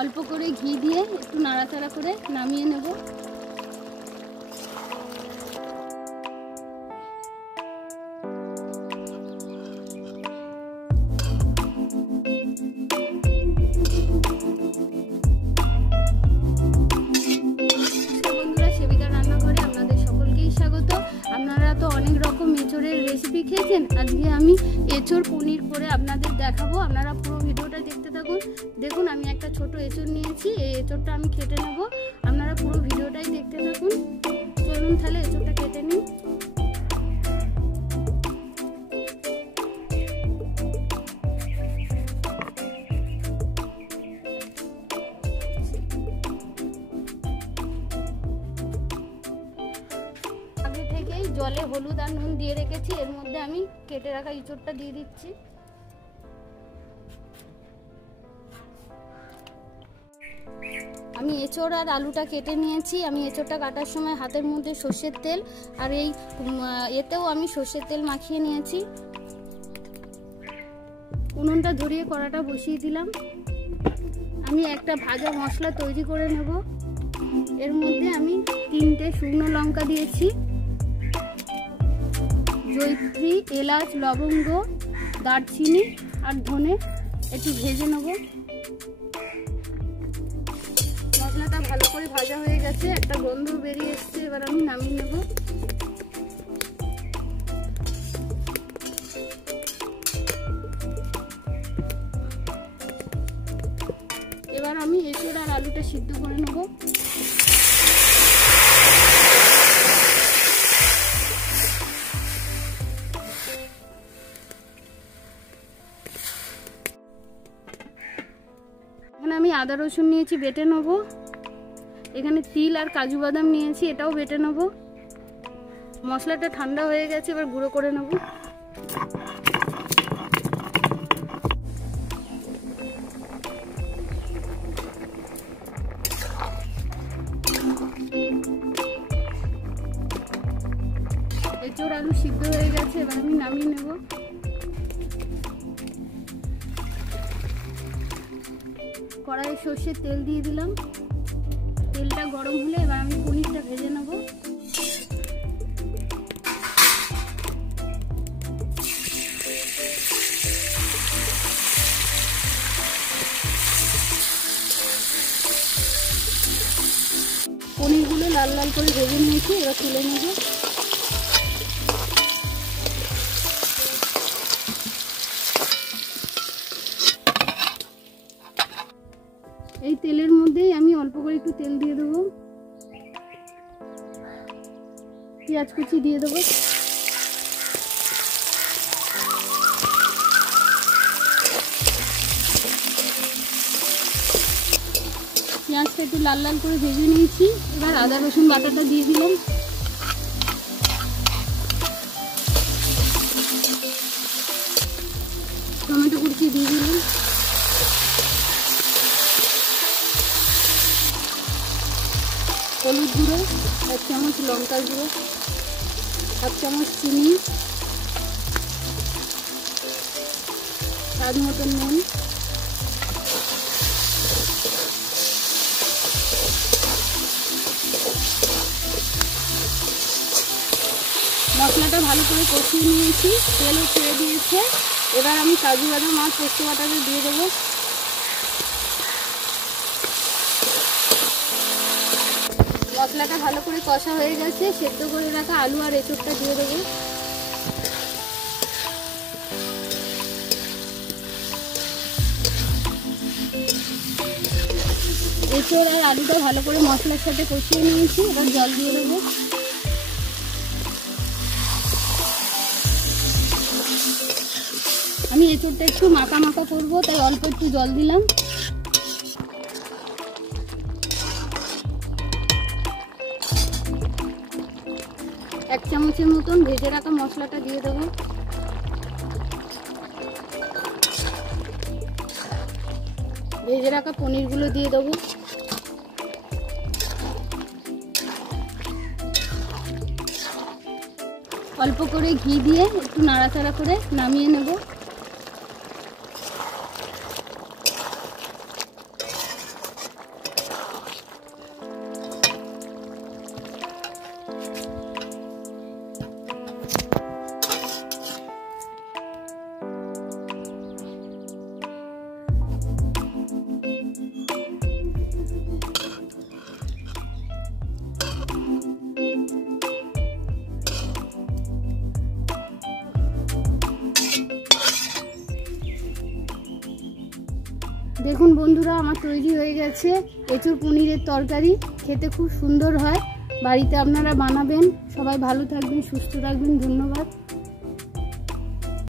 অল্প করে ঘি দিয়ে একটু নাড়াচাড়া করে নামিয়ে নেব। আপনারা তো অনেক রকম এঁচোড়ের রেসিপি খেয়েছেন, আজকে আমি এঁচোড় পনির করে আপনাদের দেখাবো। আপনারা পুরো ভিডিওটা দেখতে থাকুন। দেখুন আমি একটা ছোট এঁচোড় নিয়েছি, এই এঁচোড়টা আমি কেটে নেব। আপনারা পুরো ভিডিওটাই দেখতে থাকুন। চলুন তাহলে এঁচোড়টা কেটে নিই। জলে হলুদ আর নুন দিয়ে রেখেছি, এর মধ্যে আমি কেটে রাখা এঁচোড়টা দিয়ে দিচ্ছি। আমি এঁচোড় আর আলুটা কেটে নিয়েছি। আমি এঁচোড়টা কাটার সময় হাতের মধ্যে সর্ষের তেল আর এই এতেও আমি সর্ষের তেল মাখিয়ে নিয়েছি। উনুনটা ধরিয়ে কড়াটা বসিয়ে দিলাম। আমি একটা ভাজা মশলা তৈরি করে নেব। এর মধ্যে আমি 3টে শুকনো লঙ্কা দিয়েছি, জয়িত্রী, এলাচ, লবঙ্গ, দারচিনি আর ধনে একটু ভেজে নেব। মশলাটা ভালো করে ভাজা হয়ে গেছে, একটা গন্ধ বেরিয়ে এসছে। এবার আমি নামিয়ে নেব। এবার আমি এঁচোড় আর আলুটা সিদ্ধ করে নেব। আমি আদা রসুন নিয়েছি, বেটে নেব। এখানে তিল আর কাজু বাদাম নিয়েছি, এটাও বেটে নেব। মশলাটা ঠান্ডা হয়ে গেছে, এবার গুঁড়ো করে নেব। এঁচোড় আলু সিদ্ধ হয়ে গেছে, এবার আমি নামিয়ে নেব। কড়াইয়ে সর্ষের তেল দিয়ে দিলাম। তেলটা গরম হলে এবার আমি পনিরটা ভেজে নেব। পনিরগুলো লাল লাল করে ভেজে নিয়েছি, এবার তুলে নেব। এই তেলের মধ্যেই আমি অল্প করে একটু তেল দিয়ে দেবো। পেঁয়াজ কুচি দিয়ে দেবো। পেঁয়াজটা একটু লাল লাল করে ভেজে নিয়েছি। এবার আদা রসুন বাটাটা দিয়ে দিলাম। টমেটো কুচি দিয়ে দিলাম। হলুদ গুঁড়ো 1 চামচ, লঙ্কার গুঁড়ো 1 চামচ, চিনি, স্বাদ মতন নুন, মশলাটা ভালো করে কষিয়ে নিয়েছি, তেলও ছেড়ে দিয়েছে। এবার আমি কাজু বাদাম আর পোস্ত বাটাটা দিয়ে দেবো। মশলাটা ভালো করে কষা হয়ে গেছে, সেদ্ধ করে রাখা আলু আর এঁচোড়টা দিয়ে দেবো। এঁচোড় আর আলুটা ভালো করে মশলার সাথে কষিয়ে নিয়েছি, এবার জল দিয়ে দেবো। আমি এঁচোড়টা একটু মাখা মাখা করবো, তাই অল্প একটু জল দিলাম। এক চামচের মতন ভেজে রাখা মশলাটা দিয়ে দেবো। ভেজে রাখা পনিরগুলো দিয়ে দেবো। অল্প করে ঘি দিয়ে একটু নাড়াচাড়া করে নামিয়ে নেব। দেখুন বন্ধুরা, আমার তৈরি হয়ে গেছে এঁচোড় পনিরের তরকারি। খেতে খুব সুন্দর হয়, বাড়িতে আপনারা বানাবেন। সবাই ভালো থাকবেন, সুস্থ থাকবেন। ধন্যবাদ।